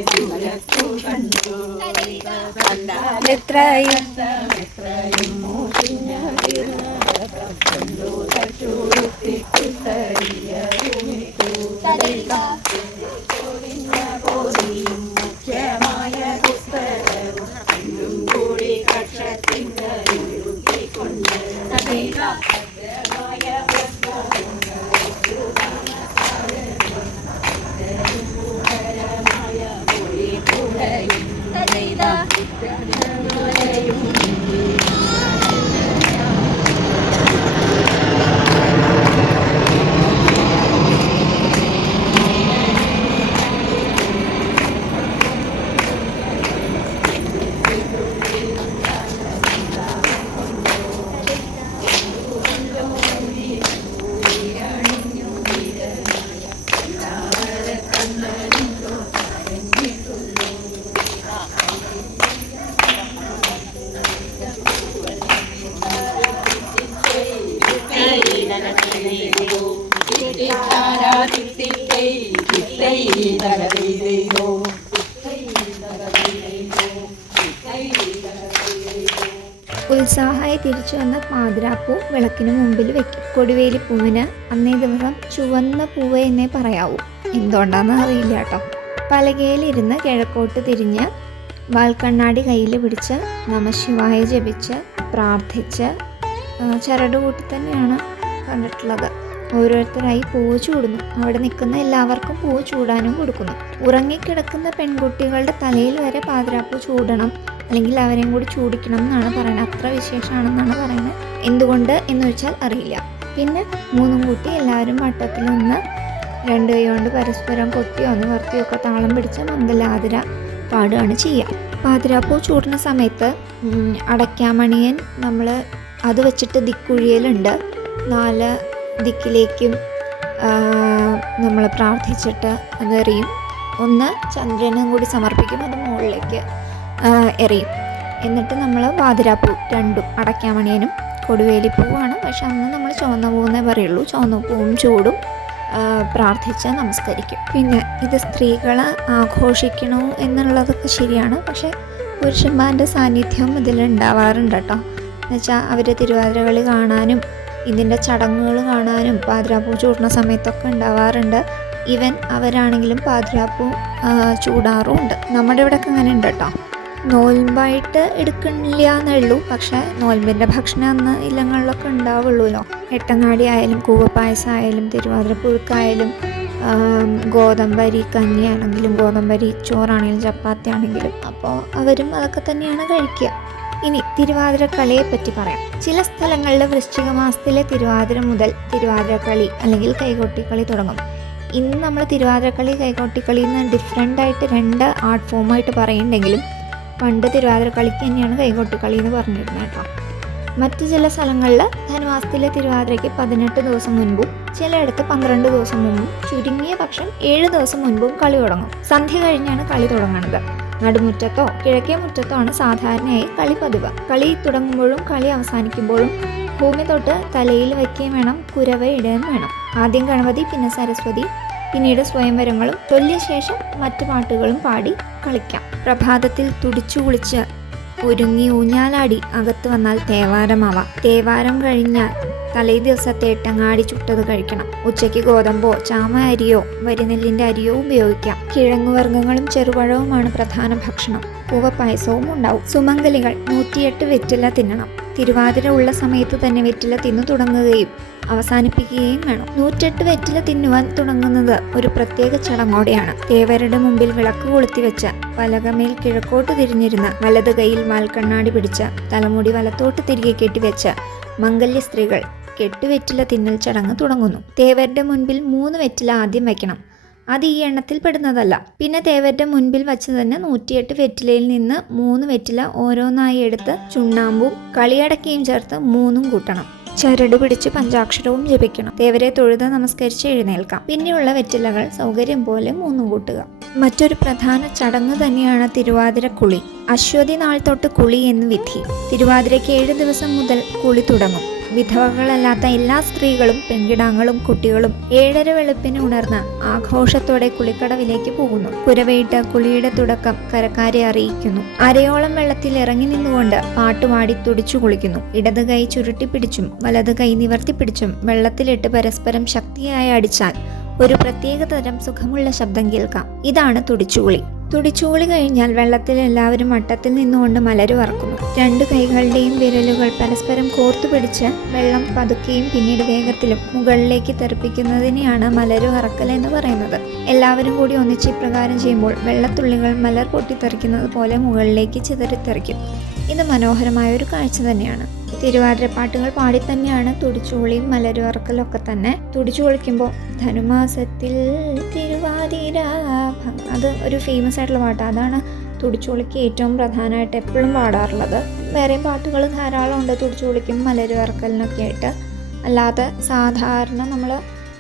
ഉത്സാഹമായി തിരിച്ചു വന്ന പാതിരാപ്പൂ വിളക്കിന് മുമ്പിൽ വെക്കും. കൊടിവേലി പൂവിന് അന്നേ ദിവസം ചുവന്ന പൂവ് എന്നേ പറയാവൂ. എന്തുകൊണ്ടാന്ന് അറിയില്ല കേട്ടോ. പലകയിലിരുന്ന് കിഴക്കോട്ട് തിരിഞ്ഞ് വാൽക്കണ്ണാടി കയ്യിൽ പിടിച്ച് നമശിവായ ജപിച്ച് പ്രാർത്ഥിച്ച് ചരട് കൂട്ടി തന്നെയാണ് കണ്ടിട്ടുള്ളത്. ഓരോരുത്തരായി പൂവ് ചൂടുന്നു. അവിടെ നിൽക്കുന്ന എല്ലാവർക്കും പൂവ് ചൂടാനും കൊടുക്കുന്നു. ഉറങ്ങിക്കിടക്കുന്ന പെൺകുട്ടികളുടെ തലയിൽ വരെ പാതിരാപ്പൂ ചൂടണം, അല്ലെങ്കിൽ അവരെയും കൂടി ചൂടിക്കണം എന്നാണ് പറയുന്നത്. അത്ര വിശേഷമാണെന്നാണ് പറയുന്നത്. എന്തുകൊണ്ട് എന്ന് വെച്ചാൽ അറിയില്ല. പിന്നെ മൂന്നും കൂട്ടി എല്ലാവരും വട്ടത്തിൽ നിന്ന് രണ്ട് കൈ കൊണ്ട് പരസ്പരം കൊത്തിയോ നിവർത്തിയോ ഒക്കെ താളം പിടിച്ച് മംഗലാതിര പാടുകയാണ് ചെയ്യുക. പാതിരാപ്പൂ ചൂടുന്ന സമയത്ത് അടയ്ക്കാമണിയൻ നമ്മൾ അത് വെച്ചിട്ട് ദിക്കുഴിയലുണ്ട്. 4 ദിക്കിലേക്കും നമ്മൾ പ്രാർത്ഥിച്ചിട്ട് അതെറിയും. ഒന്ന് ചന്ദ്രനും കൂടി സമർപ്പിക്കും, അത് മുകളിലേക്ക് എറിയും. എന്നിട്ട് നമ്മൾ പാതിരാപ്പൂ രണ്ടും അടയ്ക്കാമണിയനും കൊടുവേലിപ്പൂവാണ്, പക്ഷെ അന്ന് നമ്മൾ ചുവന്ന പൂവെന്നേ പറയുള്ളൂ. ചുവന്ന പൂവും ചൂടും പ്രാർത്ഥിച്ച് നമസ്കരിക്കും. പിന്നെ ഇത് സ്ത്രീകൾ ആഘോഷിക്കണോ എന്നുള്ളതൊക്കെ ശരിയാണ്, പക്ഷേ പുരുഷന്മാരുടെ സാന്നിധ്യം ഇതിലുണ്ടാവാറുണ്ട് കേട്ടോ. എന്നുവെച്ചാൽ അവർ തിരുവാതിരകളി കാണാനും ഇതിൻ്റെ ചടങ്ങുകൾ കാണാനും പാതിരാപ്പൂ ചൂടുന്ന സമയത്തൊക്കെ ഉണ്ടാവാറുണ്ട്. ഈവൻ അവരാണെങ്കിലും പാതിരാപ്പൂ ചൂടാറുമുണ്ട്. നമ്മുടെ ഇവിടെയൊക്കെ അങ്ങനെ ഉണ്ട് കേട്ടോ. നോൽമ്പായിട്ട് എടുക്കണില്ല എന്നേ ഉള്ളൂ, പക്ഷേ നോൽമ്പിൻ്റെ ഭക്ഷണം അന്ന് ഇല്ലങ്ങളിലൊക്കെ ഉണ്ടാവുള്ളൂല്ലോ. എട്ടങ്ങാടി ആയാലും കൂവപ്പായസം ആയാലും തിരുവാതിര പുഴുക്കായാലും ഗോതമ്പരി കഞ്ഞിയാണെങ്കിലും ഗോതമ്പരി ചോറാണെങ്കിലും ചപ്പാത്തി ആണെങ്കിലും അപ്പോൾ അവരും അതൊക്കെ തന്നെയാണ് കഴിക്കുക. ഇനി തിരുവാതിരക്കളിയെ പറ്റി പറയാം. ചില സ്ഥലങ്ങളിൽ വൃശ്ചിക മാസത്തിലെ തിരുവാതിര മുതൽ തിരുവാതിരക്കളി അല്ലെങ്കിൽ കൈകൊട്ടിക്കളി തുടങ്ങും. ഇന്ന് നമ്മൾ തിരുവാതിരക്കളി കൈകൊട്ടിക്കളി എന്ന് ഡിഫറെൻ്റായിട്ട് 2 ആർട്ട് ഫോമായിട്ട് പറയുന്നുണ്ടെങ്കിലും പണ്ട് തിരുവാതിരക്കളിക്ക് തന്നെയാണ് കൈകൊട്ടിക്കളി എന്ന് പറഞ്ഞിരുന്നത് കേട്ടോ. മറ്റ് ചില സ്ഥലങ്ങളിൽ ധനുമാസത്തിലെ തിരുവാതിരയ്ക്ക് 18 ദിവസം മുൻപും ചിലയിടത്ത് 12 ദിവസം മുമ്പും ചുരുങ്ങിയ പക്ഷം 7 ദിവസം മുൻപും കളി തുടങ്ങും. സന്ധ്യ കഴിഞ്ഞാണ് കളി തുടങ്ങുന്നത്. നടുമുറ്റത്തോ കിഴക്കേ മുറ്റത്തോ ആണ് സാധാരണയായി കളി പതിവ്. കളി തുടങ്ങുമ്പോഴും കളി അവസാനിക്കുമ്പോഴും ഭൂമി തൊട്ട് തലയിൽ വയ്ക്കുകയും വേണം, കുരവ ഇടുകയും വേണം. ആദ്യം ഗണപതി, പിന്നെ സരസ്വതി, പിന്നീട് സ്വയംവരങ്ങളും ചൊല്ലിയ ശേഷം മറ്റു പാട്ടുകളും പാടി കളിക്കാം. പ്രഭാതത്തിൽ തുടിച്ചു കുളിച്ച് ഒരുങ്ങി ഊഞ്ഞാലാടി അകത്ത് വന്നാൽ തേവാരമാവാം. തേവാരം കഴിഞ്ഞാൽ തലേ ദിവസത്തെ എട്ടങ്ങാടി ചുട്ടത് കഴിക്കണം. ഉച്ചയ്ക്ക് ഗോതമ്പോ ചാമ അരിയോ വരിനെല്ലിൻ്റെ അരിയോ ഉപയോഗിക്കാം. കിഴങ്ങുവർഗ്ഗങ്ങളും ചെറുപഴവുമാണ് പ്രധാന ഭക്ഷണം. കൂവപ്പായസവും ഉണ്ടാവും. സുമംഗലികൾ 108 വെറ്റില തിന്നണം. തിരുവാതിര ഉള്ള സമയത്ത് തന്നെ വെറ്റില തിന്നു തുടങ്ങുകയും അവസാനിപ്പിക്കുകയും വേണം. 108 വെറ്റില തിന്നുവാൻ തുടങ്ങുന്നത് ഒരു പ്രത്യേക ചടങ്ങോടെയാണ്. തേവരുടെ മുമ്പിൽ വിളക്ക് കൊളുത്തിവെച്ച പലകമേൽ കിഴക്കോട്ട് തിരിഞ്ഞിരുന്ന വലത് കൈയിൽ വാൽക്കണ്ണാടി പിടിച്ച തലമുടി വലത്തോട്ട് തിരികെ കെട്ടിവെച്ച മംഗല്യ സ്ത്രീകൾ കെട്ടുവെറ്റില തിന്നൽ ചടങ്ങ് തുടങ്ങുന്നു. തേവരുടെ മുൻപിൽ 3 വെറ്റില ആദ്യം വയ്ക്കണം. അത് ഈ എണ്ണത്തിൽ പെടുന്നതല്ല. പിന്നെ തേവരുടെ മുൻപിൽ വച്ച് തന്നെ 108 വെറ്റിലയിൽ നിന്ന് 3 വെറ്റില ഓരോന്നായി എടുത്ത് ചുണ്ണാമ്പും കളിയടക്കയും ചേർത്ത് 3 കൂട്ടണം. ചരട് പിടിച്ച് പഞ്ചാക്ഷരവും ജപിക്കണം. തേവരെ തൊഴുത് നമസ്കരിച്ച് എഴുന്നേൽക്കാം. പിന്നെയുള്ള വെറ്റിലകൾ സൗകര്യം പോലെ 3 കൂട്ടുക. മറ്റൊരു പ്രധാന ചടങ്ങ് തന്നെയാണ് തിരുവാതിര കുളി. അശ്വതി നാൾ തൊട്ട് കുളി എന്ന് വിധി. തിരുവാതിരയ്ക്ക് 7 ദിവസം മുതൽ കുളി തുടങ്ങും. വിധവകളല്ലാത്ത എല്ലാ സ്ത്രീകളും പെൺകിടാങ്ങളും കുട്ടികളും 7:30 വെളുപ്പിന് ഉണർന്ന് ആഘോഷത്തോടെ കുളിക്കടവിലേക്ക് പോകുന്നു. കുരവയിട്ട് കുളിയുടെ തുടക്കം കരക്കാരെ അറിയിക്കുന്നു. അരയോളം വെള്ളത്തിൽ ഇറങ്ങി നിന്നുകൊണ്ട് പാട്ടുപാടി തുടിച്ചു കുളിക്കുന്നു. ഇടത് കൈ ചുരുട്ടിപ്പിടിച്ചും വലത് കൈ നിവർത്തിപ്പിടിച്ചും വെള്ളത്തിലിട്ട് പരസ്പരം ശക്തിയായി അടിച്ചാൽ ഒരു പ്രത്യേക തരം സുഖമുള്ള ശബ്ദം കേൾക്കാം. ഇതാണ് തുടിച്ചുകുളി. തുടിച്ചുകുളി കഴിഞ്ഞാൽ വെള്ളത്തിൽ എല്ലാവരും വട്ടത്തിൽ നിന്നുകൊണ്ട് മലര് വറക്കുന്നു. 2 കൈകളുടെയും വിരലുകൾ പരസ്പരം കോർത്തു പിടിച്ച് വെള്ളം പതുക്കെയും പിന്നീട് വേഗത്തിലും മുകളിലേക്ക് തെറിപ്പിക്കുന്നതിനെയാണ് മലര് വറക്കൽ എന്ന് പറയുന്നത്. എല്ലാവരും കൂടി ഒന്നിച്ച് ഇപ്രകാരം ചെയ്യുമ്പോൾ വെള്ളത്തുള്ളികൾ മലർ പൊട്ടിത്തെറിക്കുന്നത് പോലെ മുകളിലേക്ക് ചിതറിത്തെറിക്കും. ഇത് മനോഹരമായ ഒരു കാഴ്ച തന്നെയാണ്. തിരുവാതിരപ്പാട്ടുകൾ പാടി തന്നെയാണ് തുടിച്ചുകുളിയും മലര് വറക്കലൊക്കെ തന്നെ. തുടിച്ചു കുളിക്കുമ്പോൾ ധനുമാസത്തിൽ തിരുവാതിര, അത് ഒരു ഫേമസ് ആയിട്ടുള്ള പാട്ട്. അതാണ് തുടിച്ചുകുളിക്ക് ഏറ്റവും പ്രധാനമായിട്ട് എപ്പോഴും പാടാറുള്ളത്. വേറെയും പാട്ടുകൾ ധാരാളം ഉണ്ട് തുടിച്ചുകുളിക്കും മലര് വറക്കലിനൊക്കെ ആയിട്ട്. അല്ലാതെ സാധാരണ നമ്മൾ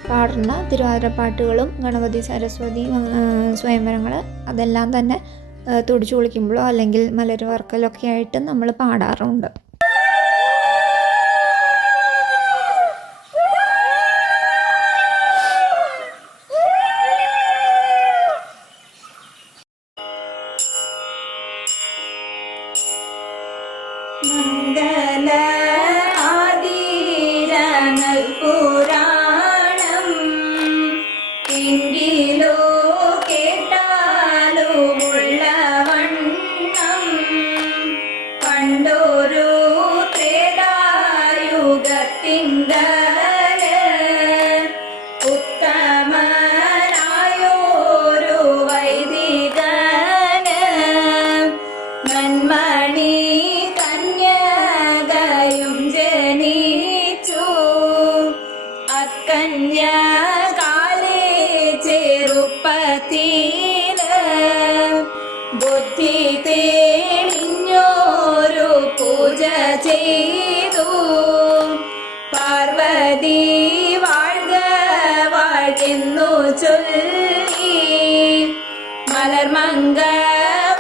പാടുന്ന തിരുവാതിരപ്പാട്ടുകളും ഗണപതി സരസ്വതി സ്വയംവരങ്ങൾ അതെല്ലാം തന്നെ തുടിച്ചു കുളിക്കുമ്പോഴോ അല്ലെങ്കിൽ മലര് വറക്കലൊക്കെ ആയിട്ട് നമ്മൾ പാടാറുണ്ട്. മംഗള ആദിരങ്ങൾ പുരാണം എങ്കിലോ കേട്ടാലോ ഉള്ളവണ്ണം പണ്ടൊരു ത്രേതായുഗത്തിങ്കല് ഉത്തമനായോരു വൈദികന് നന്മണി കന്യകാലേ ചെറുപ്പത്തില് ബുദ്ധി തെളിഞ്ഞോരു പൂജ ചെയ്തു. പാർവതി വാഴ്ക വാഴ്ന്നു ചൊല്ലി മലർമങ്ക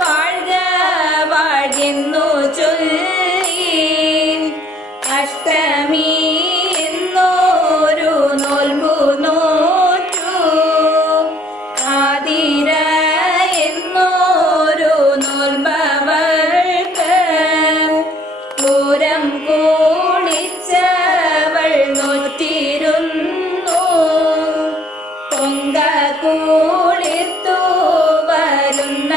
വാഴ്ക വാഴ്ന്നു ചൊല്ലി അഷ്ടമി നോൽമ്പു നോറ്റു. ആതിര എന്നോരു നോൽമ്പവൾക്ക് പൂരം കുളിച്ചവൾ നോറ്റിരുന്നു. പൊങ്ക കുളിർത്തു വരുന്ന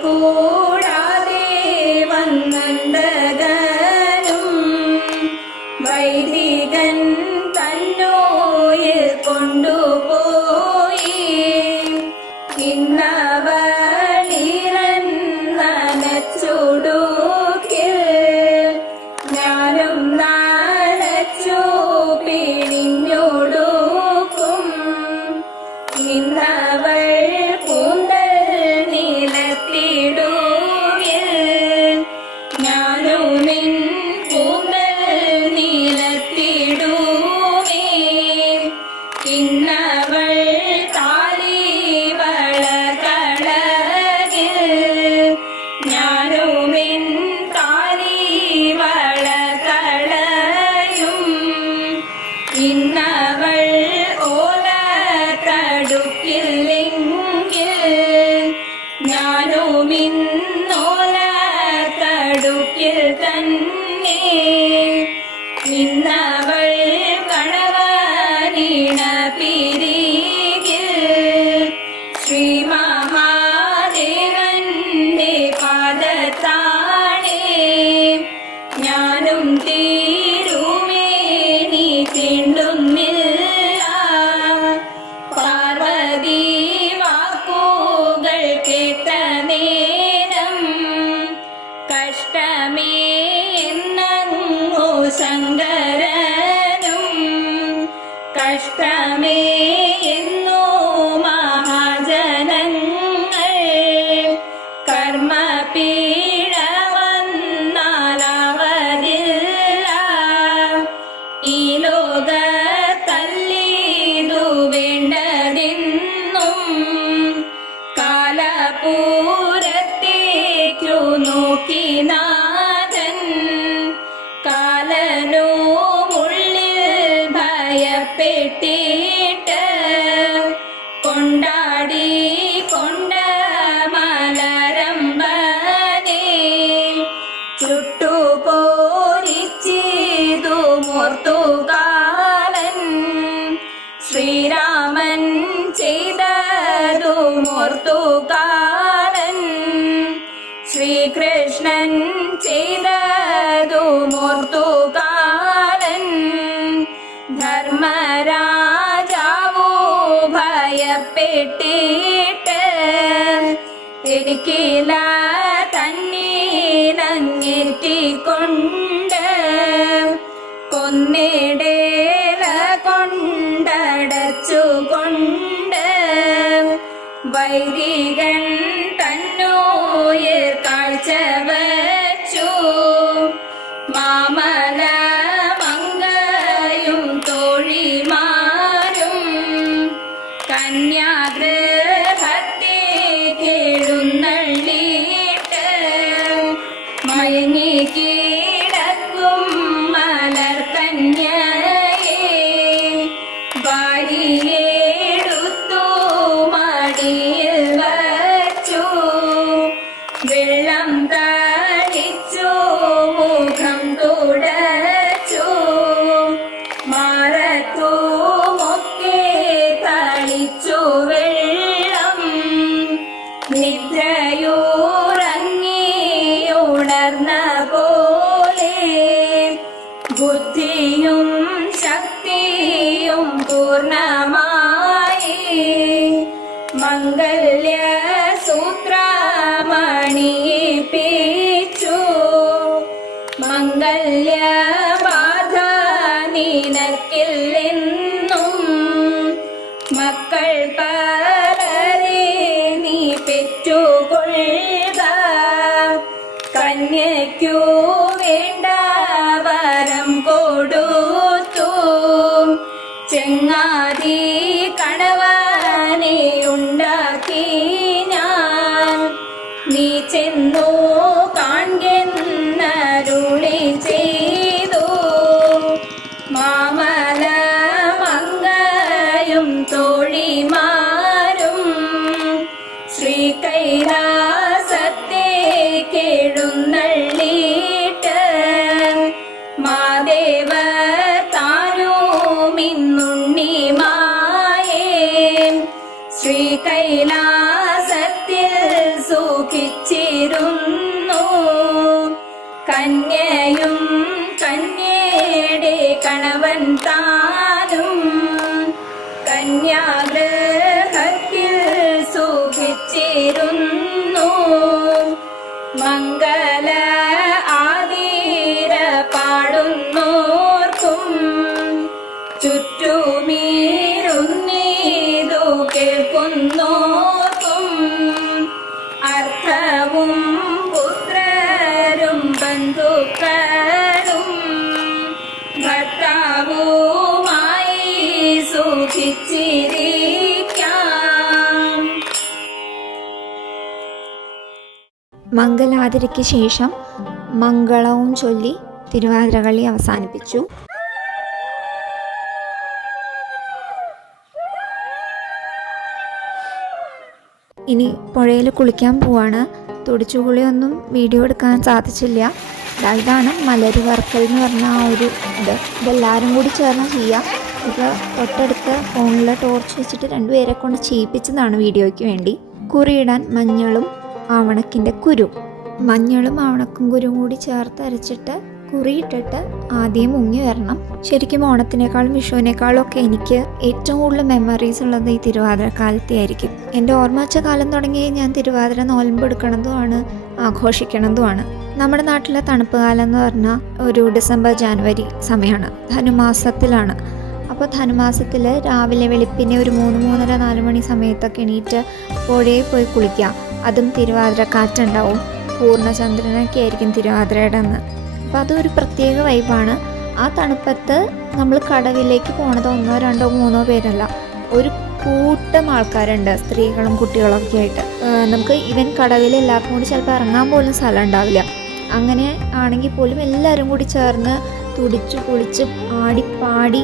കൂടാതെ വന്നന്തകനും വൈദികൻ തന്നോയിൽ കൊണ്ടുപോയി ഇന്നവളിരന്നനച്ചുടുക്കിൽ ഞാനും നനച്ചു പിഴിഞ്ഞൊടുക്കും ഇന്നവൾ കൂന്തൽ നിലത്തിടുകിൽ ഞാനും നിൻ കൂന്തൽ നിലത്തിടുമേ ഇന്നവൾ താലിവള കളകിൽ ഞാനും നിൻ താലിവള കളയും ഇന്നവൾ ഓല തടുക്കില്ലെങ്കിൽ ഞാനും ഇന്നോല തടുക്കിൽ തന്നെ ഇന്നവൾ കണവനിണ പിരികിൽ ശ്രീ മഹാദേവന്റെ പാദത്താണേ ഞാനും തിരുമേനി തീണ്ടുന്നില്ല പാർവതി വാക്കുകൾ കേട്ട നേരം കഷ്ടമേ എന്നങ്ങു ശങ്കരനും കഷ്ടമേ എന്നോ മഹാജനങ്ങൾ കർമ്മപീഡ വന്നാലവരില്ല ഈ ലോകത്തല്ലിതു വേണ്ടതെന്നും കാലപൂരത്തേക്കു നോക്കി നാഥൻ കാലനോ ഉള്ളിൽ ഭയപ്പെട്ടിട്ട് കൊണ്ടാടി കൊണ്ട മലരമ്പനെ ചുട്ടുപോരിച്ചിതു മോർത്തുകാലൻ ശ്രീരാമൻ ചെയ്തതു മോർത്തുകാലൻ ശ്രീകൃഷ്ണൻ ചെയ്തതു മോർത്തുകാലൻ ധർമ്മരാജാവു ഭയപ്പെട്ടിട്ട് ഇടുക്കില തന്നീലങ്ങിറ്റിക്കൊണ്ട് കൊന്നിടേല കൊണ്ടടച്ചുകൊണ്ട് വൈദികൻ തന്നോയിൽ കാഴ്ച വച്ചു മാമല മങ്കയും തോഴിമാരും കന്യാഗൃഹത്തെ കേഴുന്നള്ളിയിട്ട് മയങ്ങി കിടക്കും മലർക്കന്യയെ വാരിയെടുത്തു മടിയിൽ വച്ചു വെള്ളം തളിച്ചു മുഖം തുടച്ചു മാറത്തുമൊക്കെ തളിച്ചു വെള്ളം നിദ്രയുറങ്ങിയുണർന്ന പോലെ ബുദ്ധിയും ശക്തിയും പൂർണ്ണമായി മംഗല്യ സൂത്രമണിയിപ്പിച്ചു മംഗല്യ ബാധ നിനക്കില്ലെന്നും മക്കൾ പലരെ നീ പെറ്റുകൊള്ളുക കന്യയ്ക്കു വേണ്ട വരം കൊടുത്തു ചെങ്ങാതി കണവനെ ഉണ്ടാക്കി ഞാൻ നീ ചെന്നു കാൺകെന്നരുളി ചെയ്തു മാമല മങ്കയും തോഴിമാരും ശ്രീ കൈലാസത്തെ കേഴുന്നള്ളിയിട്ട് മാദേവ താനുമിന്നുണ്ണിമായേ ശ്രീ കൈലാസത്തിൽ സുഖിച്ചി സുഖിച്ചിരുന്നു. കന്യയും കന്യയുടെ കണവൻ താനും കന്യാഗൃഹത്തിൽ സുഖിച്ചിരുന്നു. മംഗല ആതിര പാടുന്നോർക്കും ചുറ്റുമീരുന്നീതു കേൾക്കുന്നോർക്കും അർത്ഥവും പുത്രരും ബന്ധുക്കളും ഭർത്താവുമായി സുഖിച്ചിരിക്കാം. മംഗലാതിരയ്ക്ക് ശേഷം മംഗളവും ചൊല്ലി തിരുവാതിരകളി അവസാനിപ്പിച്ചു. ഇനി പുഴയിൽ കുളിക്കാൻ പോവാണ്. തുടിച്ചുകുളിയൊന്നും വീഡിയോ എടുക്കാൻ സാധിച്ചില്ല. ഇതാണ് മലര് വറുക്കൽ എന്ന് പറഞ്ഞ ആ ഒരു ഇതെല്ലാവരും കൂടി ചേർന്ന് ചെയ്യുക. ഇപ്പോൾ തൊട്ടടുത്ത് ഫോണിൽ ടോർച്ച് വെച്ചിട്ട് രണ്ടുപേരെ കൊണ്ട് ചെയ്യിപ്പിച്ചതാണ് വീഡിയോയ്ക്ക് വേണ്ടി. കുറിയിടാൻ മഞ്ഞളും ആവണക്കിൻ്റെ കുരു, മഞ്ഞളും ആവണക്കും കുരുവും കൂടി ചേർത്ത് അരച്ചിട്ട് കുറിയിട്ടിട്ട് ആദ്യം മുങ്ങി വരണം. ശരിക്കും ഓണത്തിനേക്കാളും വിഷുവിനേക്കാളും ഒക്കെ എനിക്ക് ഏറ്റവും കൂടുതൽ മെമ്മറീസ് ഉള്ളത് ഈ തിരുവാതിര കാലത്തെ ആയിരിക്കും. എൻ്റെ ഓർമ്മ വെച്ച കാലം തുടങ്ങി ഞാൻ തിരുവാതിര നോലമ്പ് എടുക്കണതുമാണ്, ആഘോഷിക്കണതുമാണ്. നമ്മുടെ നാട്ടിലെ തണുപ്പ് കാലം എന്ന് പറഞ്ഞാൽ ഒരു ഡിസംബർ ജാനുവരി സമയമാണ്, ധനുമാസത്തിലാണ്. അപ്പോൾ ധനുമാസത്തിൽ രാവിലെ വെളുപ്പിനെ ഒരു 3-3:30-4 മണി സമയത്തൊക്കെ എണീറ്റ് പുഴയിൽ പോയി കുളിക്കുക. അതും തിരുവാതിര കാറ്റുണ്ടാവും, പൂർണ്ണചന്ദ്രനൊക്കെ ആയിരിക്കും തിരുവാതിരയുടെ അന്ന്. അപ്പോൾ അതൊരു പ്രത്യേക വൈബാണ്. ആ തണുപ്പത്ത് നമ്മൾ കടവിലേക്ക് പോണത് 1, 2, 3 പേരല്ല, ഒരു കൂട്ടം ആൾക്കാരുണ്ട്, സ്ത്രീകളും കുട്ടികളൊക്കെ ആയിട്ട്. നമുക്ക് ഇവൻ കടവിൽ എല്ലാവർക്കും കൂടി ചിലപ്പോൾ ഇറങ്ങാൻ പോലും സ്ഥലം ഉണ്ടാവില്ല. അങ്ങനെ ആണെങ്കിൽ പോലും എല്ലാവരും കൂടി ചേർന്ന് തുടിച്ച് കുളിച്ച് ആടിപ്പാടി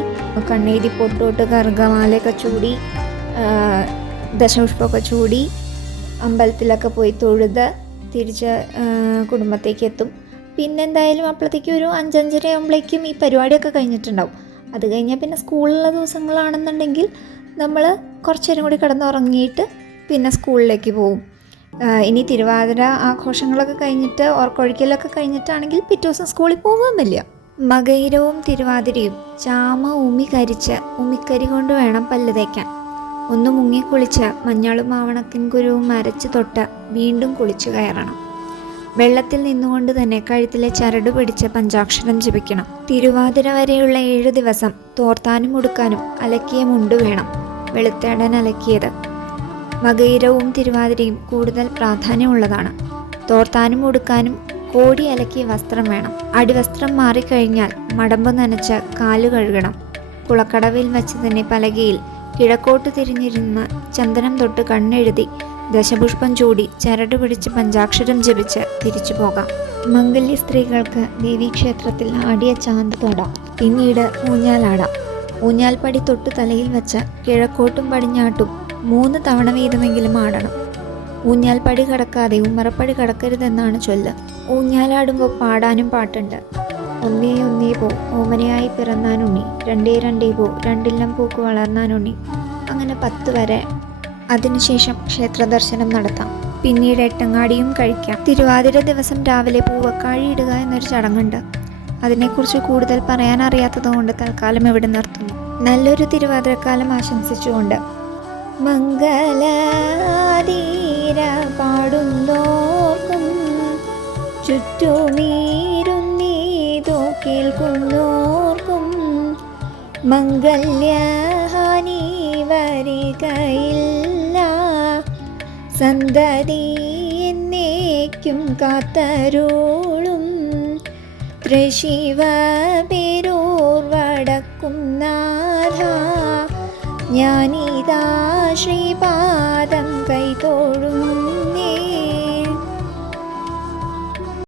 കണ്ണെഴുതി പൊട്ടോട്ട് കറുകമാലയൊക്കെ ചൂടി ദശപുഷ്പമൊക്കെ ചൂടി അമ്പലത്തിലൊക്കെ പോയി തൊഴുത് തിരിച്ച് കുടുംബത്തേക്ക് എത്തും. പിന്നെ എന്തായാലും അപ്പോഴത്തേക്കും ഒരു 5-5:30 ആകുമ്പോഴേക്കും ഈ പരിപാടിയൊക്കെ കഴിഞ്ഞിട്ടുണ്ടാവും. അത് കഴിഞ്ഞാൽ പിന്നെ സ്കൂളിലുള്ള ദിവസങ്ങളാണെന്നുണ്ടെങ്കിൽ നമ്മൾ കുറച്ച് നേരം കൂടി കിടന്നുറങ്ങിയിട്ട് പിന്നെ സ്കൂളിലേക്ക് പോവും. ഇനി തിരുവാതിര ആഘോഷങ്ങളൊക്കെ കഴിഞ്ഞിട്ട് ഓർക്കൊഴിക്കലൊക്കെ കഴിഞ്ഞിട്ടാണെങ്കിൽ പിറ്റേ ദിവസം സ്കൂളിൽ പോകാമില്ല. മകയിരവും തിരുവാതിരയും ചാമ ഉമ്മി കരിച്ച് ഉമ്മിക്കരി കൊണ്ട് വേണം പല്ല് തേക്കാൻ. ഒന്ന് മുങ്ങി കുളിച്ച് മഞ്ഞളും ആവണക്കിൻ കുരുവും അരച്ച് തൊട്ട് വീണ്ടും കുളിച്ചു കയറണം. വെള്ളത്തിൽ നിന്നുകൊണ്ട് തന്നെ കഴുത്തിലെ ചരട് പിടിച്ച് പഞ്ചാക്ഷരം ജപിക്കണം. തിരുവാതിര വരെയുള്ള 7 ദിവസം തോർത്താനും ഉടുക്കാനും അലക്കിയ മുണ്ട് വേണം, വെളുത്തേടൻ അലക്കിയത്. മകയിരവും തിരുവാതിരയും കൂടുതൽ പ്രാധാന്യമുള്ളതാണ്. തോർത്താനും ഉടുക്കാനും കോടി അലക്കിയ വസ്ത്രം വേണം. അടിവസ്ത്രം മാറിക്കഴിഞ്ഞാൽ മടമ്പ് നനച്ച് കാല് കഴുകണം. കുളക്കടവിൽ വച്ച് തന്നെ പലകയിൽ കിഴക്കോട്ട് തിരിഞ്ഞിരുന്ന് ചന്ദനം തൊട്ട് കണ്ണെഴുതി ദശപുഷ്പം ചൂടി ചരട് പിടിച്ച് പഞ്ചാക്ഷരം ജപിച്ച് തിരിച്ചു പോകാം. മംഗല്യ സ്ത്രീകൾക്ക് ദേവീക്ഷേത്രത്തിൽ ആടിയ ചാന്ത് തൊടാം. പിന്നീട് ഊഞ്ഞാലാടാം. ഊഞ്ഞാൽപ്പടി തൊട്ട് തലയിൽ വച്ച് കിഴക്കോട്ടും പടിഞ്ഞാട്ടും 3 തവണ വീതമെങ്കിലും ആടണം. ഊഞ്ഞാൽപ്പടി കടക്കാതെ ഉമ്മറപ്പടി കടക്കരുതെന്നാണ് ചൊല്ല്. ഊഞ്ഞാലാടുമ്പോൾ പാടാനും പാട്ടുണ്ട്. ഒന്നേ ഒന്നേ പോ ഓമനയായി പിറന്നാനുണ്ണി, 2 പോ രണ്ടില്ലം പൂക്ക് വളർന്നാനുണ്ണി, അങ്ങനെ 10 വരെ. അതിനുശേഷം ക്ഷേത്രദർശനം നടത്താം. പിന്നീട് എട്ടങ്ങാടിയും കഴിക്കാം. തിരുവാതിര ദിവസം രാവിലെ പൂവക്കാഴി ഇടുക എന്നൊരു ചടങ്ങുണ്ട്. അതിനെക്കുറിച്ച് കൂടുതൽ പറയാൻ അറിയാത്തതുകൊണ്ട് തൽക്കാലം ഇവിടെ നിർത്തുന്നു. നല്ലൊരു തിരുവാതിരക്കാലം ആശംസിച്ചുകൊണ്ട് മംഗലാതിര പാടുന്നോർക്കും ചുറ്റുമീരുന്നീതോ കേൾക്കുന്നോർക്കും മംഗല്യഹാനി വരികയില്ല, സന്തതി എന്നേക്കും കാത്തരുളും തൃശിവ പേരൂർ വടക്കും നാഥ, ഞാനിതാ ശ്രീപാദം കൈതൊഴും.